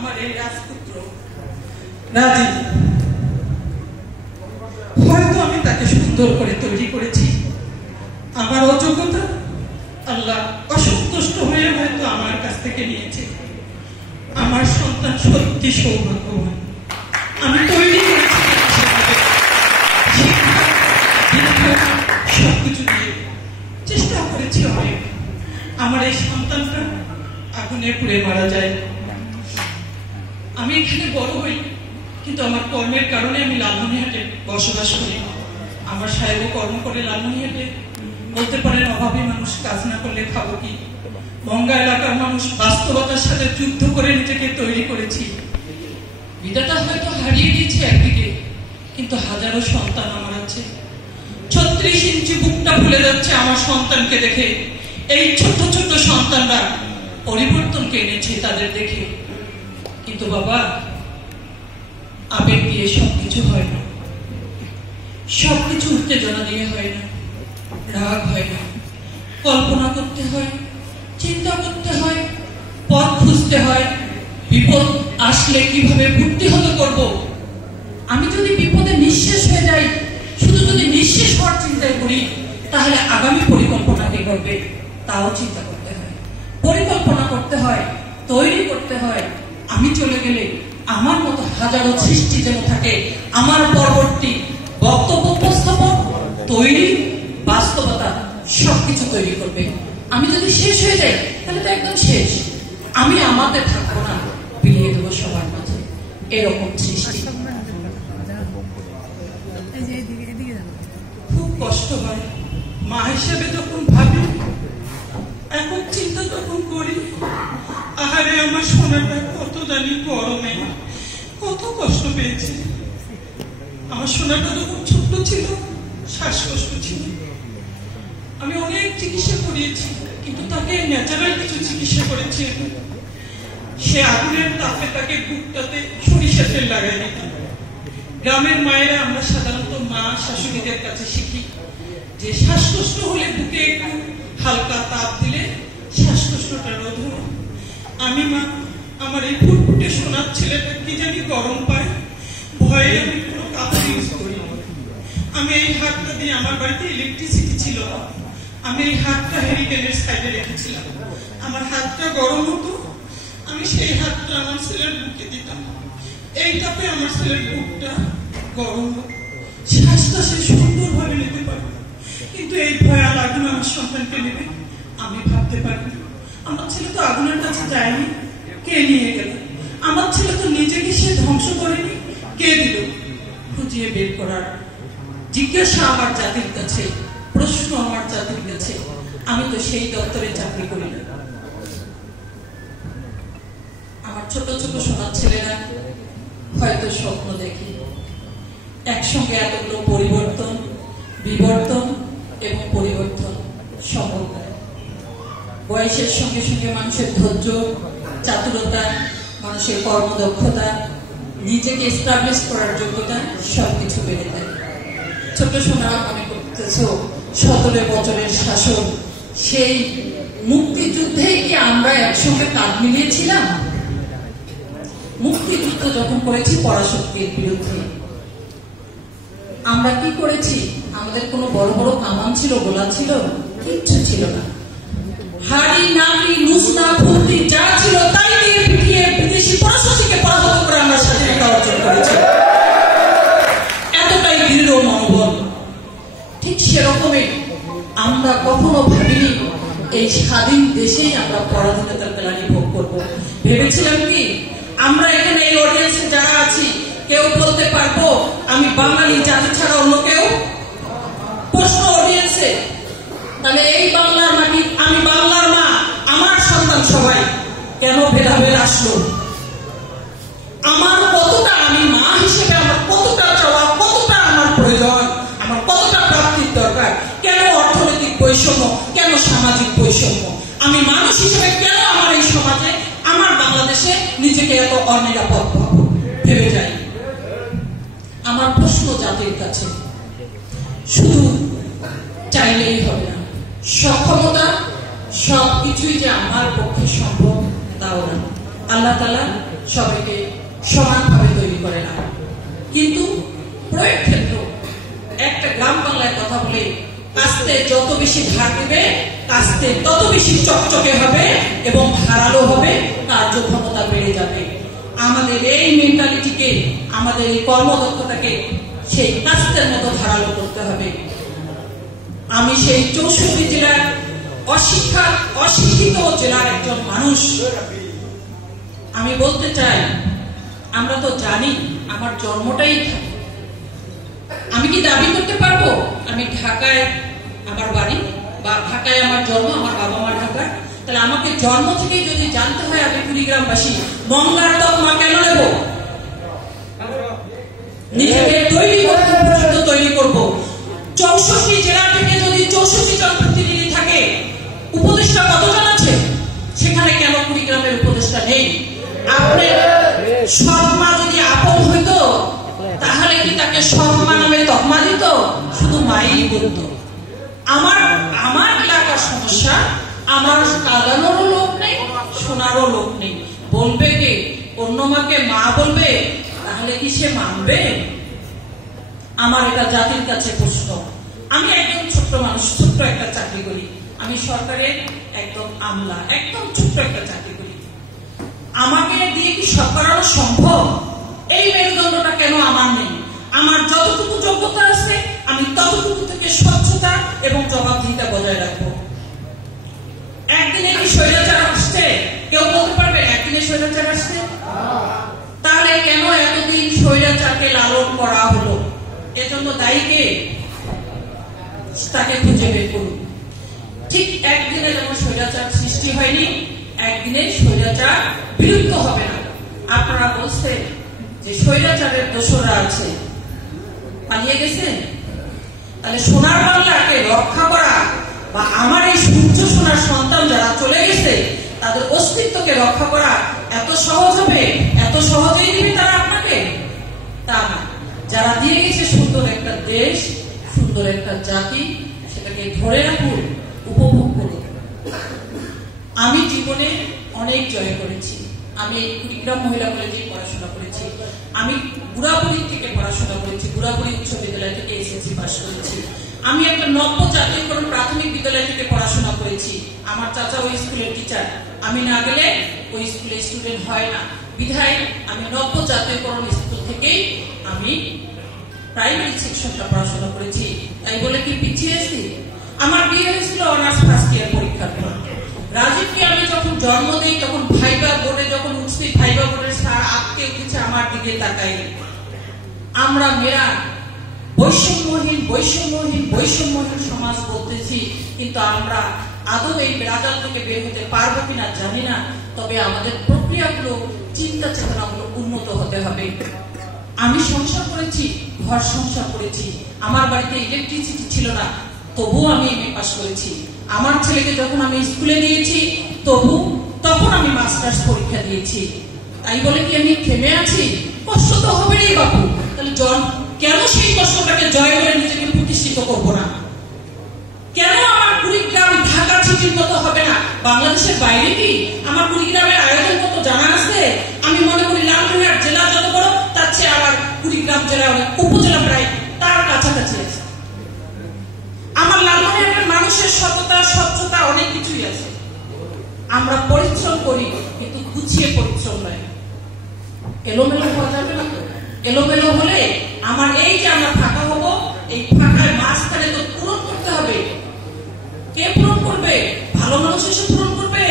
আমার এই রাজপুত্র রাজীব, হয়তো আমি তাকে সুন্দর করে তৈরি করেছি। আমার অযোগ্যতা আল্লাহ অসন্তুষ্ট হয়ে হয়তো আমার কাছ থেকে নিয়েছে। আমার সন্তান সত্যি সৌভাগ্যবান। আমি তৈরি করেছি সবকিছু দিয়ে, চেষ্টা করেছি অনেক। আমার এই সন্তানটা আগুনে পুড়ে মারা যায়। আমি এখানে বড় হই, কিন্তু আমার কর্মের কারণে আমি লালমনিরহাটে বসবাস করি। আমার সাহেবও কর্ম করে লালমনিরহাটে। বলতে পারেন অভাবী মানুষ, কাজ না করলে খাবো কি। বঙ্গা এলাকার মানুষ বাস্তবতার সাথে যুদ্ধ করে নিজেকে তৈরি করেছি। বিধাতা হয়তো হারিয়ে দিয়েছে একদিকে, কিন্তু হাজারো সন্তান আমার আছে। 36 ইঞ্চি বুকটা ফুলে যাচ্ছে আমার সন্তানকে দেখে। এই ছোট ছোট সন্তানরা পরিবর্তনকে এনেছে তাদের দেখে। কিন্তু বাবা, আবেগ দিয়ে সবকিছু হয় না, সবকিছু উত্তেজনা দিয়ে হয় না, রাগ হয় না। কল্পনা করতে হয়, চিন্তা করতে হয়, পথ খুঁজতে হয়। বিপদ আসলে কিভাবে প্রতিহত করব। আমি যদি বিপদে নিঃশেষ হয়ে যাই, শুধু যদি নিঃশেষ হওয়ার চিন্তায় করি, তাহলে আগামী পরিকল্পনা কে করবে তাও চিন্তা করতে হয়। পরিকল্পনা করতে হয়, তৈরি করতে হয়। আমি চলে গেলে আমার মতো হাজারো সৃষ্টি যেন থাকে। আমার পরবর্তী বক্তব্য উপস্থাপন, তৈরি, বাস্তবতা সবকিছু তৈরি করবে। আমি যদি শেষ হয়ে যাই, তাহলে তো একদম শেষ। আমি আমাদের থাকবো না, বিলিয়ে দেবো সবার মাঝে। এরকম সৃষ্টি। খুব কষ্ট হয় মা হিসেবে যখন ভাবি, এখন চিন্তা তখন করি, আহারে আমার সোনাটা কত জানি গরমে কত কষ্ট পেয়েছে। আমার সোনাটা যখন ছোট্ট ছিল, শ্বাসকষ্ট ছিল। আমি অনেক চিকিৎসা করিয়েছি, কিন্তু তাকে ন্যাচারাল কিছু চিকিৎসা করেছি। সে আগুনের তাপে তাকে বুকটাতে সরিষা তেল লাগাই দিত। গ্রামের মায়েরা আমরা সাধারণত মা শাশুড়িদের কাছে শিখি যে শ্বাসকষ্ট হলে বুকে একটু হালকা তাপ দিলে শ্বাসকষ্টটা রোধ হয়। আমি মা, আমার এই ফুটফুটে সোনার ছেলেটা কি জানি গরম পায়, ভয়ে আমি কোনো কাপড় ইউজ করি। আমি এই হাতটা দিয়ে, আমার বাড়িতে ইলেকট্রিসিটি ছিল না, আমি এই হাতটা হ্যারিকেনের সাইডে রেখেছিলাম। আমার হাতটা গরম হতো, আমি সেই হাতটা আমার ছেলের বুকে দিতাম। এই তাপে আমার ছেলের বুকটা গরম হতো, শ্বাসটা সে সুন্দরভাবে নিতে পারে। কিন্তু এই ভয় আর আগুন আমার সন্তানকে নেবে আমি ভাবতে পারি। আমার ছেলে তো আগুনের কাছে যায়নি, কে নিয়ে গেল? আমার ছেলে তো নিজেকে সে ধ্বংস করেনি, কে দিল? খুঁজিয়ে বের করার জিজ্ঞাসা আমার জাতির কাছে, প্রশ্ন আমার জাতির কাছে। আমি তো সেই দপ্তরে চাকরি করি না। আমার ছোট ছোট সোনার ছেলেরা হয়তো স্বপ্ন দেখি একসঙ্গে এতগুলো পরিবর্তন, বিবর্তন এবং পরিবর্তন সম্ভব নয়। বয়সের সঙ্গে সঙ্গে মানুষের ধৈর্য, চাতুরতা, মানুষের কর্মদক্ষতা, নিজেকে এস্টাবলিশ করার যোগ্যতা সবকিছু বেড়ে যায়। ছোট সোনারা মনে করতেছ 17 বছরের শাসন, সেই মুক্তিযুদ্ধে কি আমরা একসঙ্গে কাঁধ মিলিয়েছিলাম? মুক্তিযুদ্ধ যখন করেছি পরাশক্তির বিরুদ্ধে, আমরা কি করেছি? আমাদের কোনো বড় বড় কামান ছিল, গোলা ছিল? কিচ্ছু ছিল না। হাড়ি, নাড়ি, নুসনা, ফুর্তি যা ছিল তাই দিয়ে পিটিয়ে বিদেশি পরাশক্তিকে পরাহত করে আমরা স্বাধীনতা অর্জন করেছি। এতটাই দৃঢ় মনোবল। ঠিক সেরকমই আমরা কখনো ভাবিনি এই স্বাধীন দেশেই আমরা পরাধীনতার গ্লানি ভোগ করবো। ভেবেছিলাম কি আমরা এখানে এই অডিয়েন্সে যারা আছি কেউ বলতে পারবো আমি বাঙালি জাতি ছাড়া অন্য কেউ? প্রশ্ন অডিয়েন্সে। তাহলে এই বাংলার মাটি, আমি বাংলার মা, আমার সন্তান সবাই কেন ভেদাভেদ আসলো? আমার কতটা, আমি মা হিসেবে আমার কতটা চাওয়া, কতটা আমার প্রয়োজন, আমার কতটা প্রাপ্তির দরকার? কেন অর্থনৈতিক বৈষম্য, কেন সামাজিক বৈষম্য? আমি মানুষ হিসেবে কেন আমার এই সমাজে, আমার বাংলাদেশে নিজেকে এত অনিরাপদ ভেবে যাই? আমার প্রশ্ন জাতির কাছে। শুধু চাইলেই হবে না, সক্ষমতা সবকিছুই যে আমার পক্ষে সম্ভব তাও না। আল্লাহ তাআলা সবাইকে সমানভাবে তৈরি করে না। কিন্তু প্রয়োগ ক্ষেত্র একটা গ্রাম বাংলায় কথা বলে কাস্তে যত বেশি ধার দেবে কাস্তে তত বেশি চকচকে হবে এবং ধারালো হবে, কার্যক্ষমতা বেড়ে যাবে। আমাদের এই মেন্টালিটিকে, আমাদের এই কর্মদক্ষতাকে সেই কাস্তের মতো ধারালো করতে হবে। আমি সেই 64 জেলার অশিক্ষিত জেলার একজন মানুষ। আমি বলতে চাই, আমরা তো জানি আমার জন্মটাই, আমি কি দাবি করতে পারবো আমি ঢাকায় আমার বাড়ি বা ঢাকায় আমার জন্ম, আমার বাবা মা ঢাকার? তাহলে আমাকে জন্ম থেকে যদি জানতে হয় আমি কুড়িগ্রামবাসী, মঙ্গার তকমা কেন নেব? নিজেকে তৈরি করব। 64 জেলা থেকে যদি 64 জন প্রতিনিধি থাকে, উপদেষ্টা কতজন আছে? সেখানে কেন কুড়িগ্রামের উপদেষ্টা নেই? আপনার সৎ মা যদি আপন হইতো তাহলে কি তাকে সৎ মা নামে তকমা দিত? শুধু মাই বলতো। আমার এলাকার সমস্যা, আমার কাঁদানোরও লোক নেই, শোনারও লোক নেই। বলবে কে? অন্য মাকে মা বলবে, তাহলে কি সে মানবে? আমার এটা জাতির কাছে প্রশ্ন। আমি একদম ছোট্ট মানুষ, ছোট্ট একটা চাকরি করি। আমি সরকারের একদম আমলা, একদম ছোট্ট একটা চাকরি করি। আমাকে দিয়ে কি সব করানো সম্ভব? এই মেরুদণ্ডটা কেন আমার নেই? আমার যতটুকু যোগ্যতা আছে আমি ততটুকু থেকে স্বচ্ছতা এবং জবাবদিহিতা বজায় রাখবো। একদিনে কি স্বৈরাচার আসছে? কেউ বলতে পারবে একদিনে স্বৈরাচার আসছে? তাহলে কেন এতদিন স্বৈরাচারকে লালন করা হলো? এজন্য দায়ী কে? তাকে খুঁজে বের করুন। ঠিক একদিনে যেমন স্বৈরাচার সৃষ্টি হয়নি, একদিনে স্বৈরাচার বিলুপ্ত হবে না। আপনারা বলছেন যে স্বৈরাচারের দোসররা আছে, পালিয়ে গেছে। তাহলে সোনার বাংলাকে রক্ষা করা বা আমার এই সূর্য সোনার সন্তান যারা চলে গেছে তাদের অস্তিত্বকে রক্ষা করা এত সহজ হবে? এত সহজেই দিবে তারা আপনাকে? তা না। যারা দিয়ে গেছে সুন্দর একটা দেশ, সুন্দর একটা জাতি, সেটাকে ধরে রাখুন, উপভোগ করুন। আমি জীবনে অনেক জয় করেছি। আমি কুড়িগ্রাম মহিলা কলেজে পড়াশোনা করেছি। আমি বুড়াবুড়ি থেকে পড়াশোনা করেছি, বুড়াবুড়ি উচ্চ বিদ্যালয় থেকে এসএসসি পাস করেছি। আমি একটা নব্য জাতীয়করণ প্রাথমিক বিদ্যালয় থেকে পড়াশোনা করেছি। আমার চাচা ওই স্কুলের টিচার, আমি না গেলে ওই স্কুলে স্টুডেন্ট হয় না, বিধায় আমি নব্য জাতীয়করণ স্কুল থেকেই আমি প্রাইমারি সেকশনটা পড়াশোনা করেছি। তাই বলে কি পিছিয়েছি? আমার বিয়ে হয়েছিল অনার্স ফার্স্ট ইয়ার পরীক্ষার পর। রাজীবকে আমি যখন জন্ম দিই তখন ভাইবা বোর্ডে যখন উঠছি, ভাইবা বোর্ডের স্যার আটকে উঠেছে আমার দিকে তাকাই। আমরা মেয়েরা বৈষম্যহীন সমাজ বলতেছি, কিন্তু আমরা আদৌ এই বেড়াজাল থেকে বের হতে পারবো কিনা জানি না। তবে আমাদের প্রক্রিয়াগুলো, চিন্তা চেতনাগুলো উন্নত হতে হবে। আমি সংসার করেছি, ঘর সংসার করেছি। আমার বাড়িতে ইলেকট্রিসিটি ছিল না, তবুও আমি এমএ পাস করেছি। আমার ছেলেকে যখন আমি স্কুলে দিয়েছি তখন আমি মাস্টার্স পরীক্ষা দিয়েছি। তাই বলে কি আমি থেমে আছি? কষ্ট তো হবে রে বাপু। তাহলে কেন সেই কষ্টটাকে জয় করে নিজেকে প্রতিষ্ঠিত করবো না? কেন আমার কুড়িগ্রাম ঢাকা সিটির মতো হবে না? বাংলাদেশের বাইরে কি আমার কুড়িগ্রামের আয়োজন কত জানা আছে? আমি মনে করি লালমনিরহাট জেলা যত বড়, তার চেয়ে আমার কুড়িগ্রাম জেলা অনেক, উপজেলা প্রায় তার কাছাকাছি আছে। আমার লালমনিরহাটের মানুষের সততা, স্বচ্ছতা অনেক কিছুই আছে। আমরা পরিশ্রম করি, কিন্তু গুছিয়ে পরিশ্রম নয়। এলোমেলো হওয়া যাবে না। এলোমেলো হলে আমার এই যে আমরা ফাঁকা হবো, এই ফাঁকার মাঝখানে তো পূরণ করতে হবে। কে পূরণ করবে? ভালো মানুষ এসে পূরণ করবে?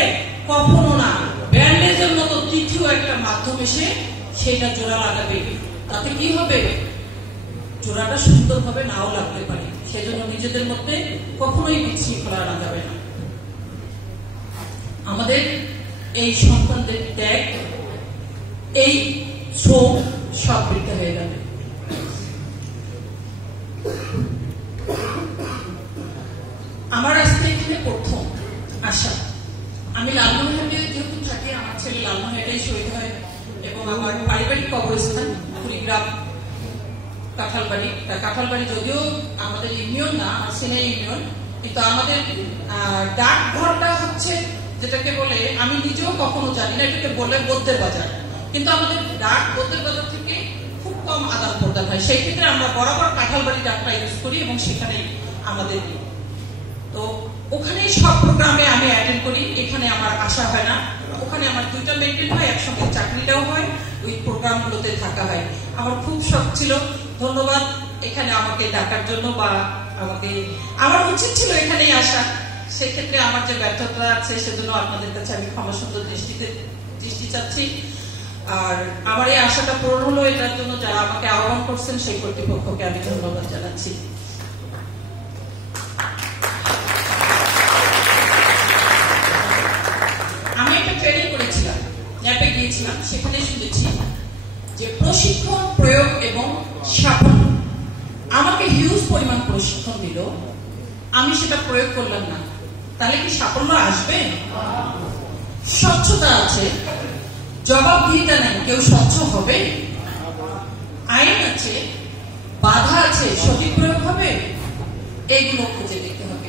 কখনো না। ব্যান্ডেজের মতো তৃতীয় একটা মাধ্যম এসে সেটা জোড়া লাগাবে। তাতে কি হবে? জোড়াটা সুন্দরভাবে নাও লাগতে পারে। সেজন্য নিজেদের মধ্যে কখনোই বিশৃঙ্খলা লাগাবে না। আমাদের এই সন্তানদের ত্যাগ, এই শ্রম সব বৃদ্ধা হয়ে যাবে। আমার আজকে এখানে প্রথম আশা, আমি লালমনিরহাটে যেহেতু থাকি, আমার ছেলে লালমনিরহাটেই শহীদ হয় এবং আমার পারিবারিক কবরস্থান কুড়িগ্রাম কাঁঠালবাড়ি। যদিও আমাদের ইউনিয়ন না, সিনিয়র ইউনিয়ন, কিন্তু আমাদের ডাক ঘরটা হচ্ছে যেটাকে বলে, আমি নিজেও কখনো জানি না, এটাকে বলে বৌদ্ধের বাজার। কিন্তু আমাদের ডাক বোতল বাজার থেকে খুব কম আদান প্রদান হয়। সেই ক্ষেত্রে আমরা বরাবর কাঁঠালবাড়ি ডাকটা ইউজ করি এবং সেখানে আমাদের তো ওখানে সব প্রোগ্রামে আমি অ্যাটেন্ড করি। এখানে আমার আসা হয় না, ওখানে আমার দুইটা মেনটেন হয়, একসঙ্গে চাকরিটাও হয়, ওই প্রোগ্রামগুলোতে থাকা হয়। আমার খুব শখ ছিল। ধন্যবাদ এখানে আমাকে ডাকার জন্য, বা আমার উচিত ছিল এখানেই আসা। সেক্ষেত্রে আমার যে ব্যর্থতা আছে সেজন্য আপনাদের কাছে আমি ক্ষমা সুন্দর দৃষ্টি চাচ্ছি। আর আমার এই আশাটা পূরণ হলো, এটার জন্য যারা আমাকে আহ্বান করছেন সেই কর্তৃপক্ষকে আমি ধন্যবাদ জানাচ্ছি। আমি একটা ট্রেনিং করেছিলাম, ন্যাপে গিয়েছিলাম, সেখানে শুনেছি যে প্রশিক্ষণ, প্রয়োগ এবং সাফল্য। আমাকে হিউজ পরিমাণ প্রশিক্ষণ দিল, আমি সেটা প্রয়োগ করলাম না, তাহলে কি সাফল্য আসবে? স্বচ্ছতা আছে, জবাবদিহিতা নেই, কেউ স্বচ্ছ হবে? আইন আছে, বাধা আছে, সঠিক প্রয়োগ হবে? এইগুলো খুঁজে দেখতে হবে।